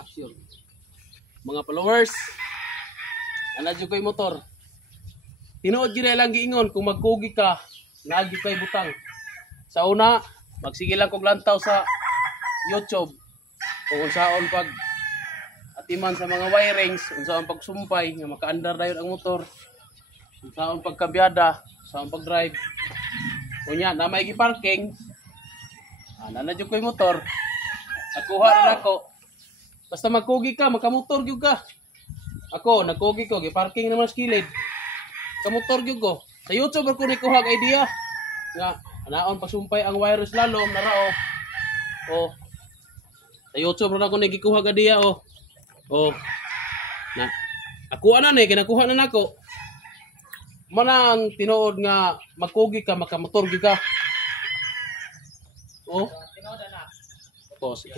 Action. Mga followers, anadyo ko'y motor. Tinuod yun lang giingon kung magkugi ka, naagyo kay butang. Sa una, magsige lang kog lantaw sa YouTube. Kung unsaon pag atiman sa mga wirings, unsaon pagsumpay, nga makaandar dayon ang motor. Unsaon pagkabyada, unsaon pag-drive. Kunya, na may giparking, nanadyo ko'y motor. Nakuha rin ako. Basta magkugi ka, makamotor gyud ka. Ako, nagkugi ko, giparking naman sa kilid. Kamotor gyud ko. Sa YouTube ako nikuha ang idea. Nga, anaon pasumpay ang wireless lalom, narao. Oh. Sa YouTube rin ako nagikuha ang idea, oh. Oh. Na, ako na kinakuha na nako. Manang tinuod nga magkugi ka, makamotor gyud ka. Oh. Pause.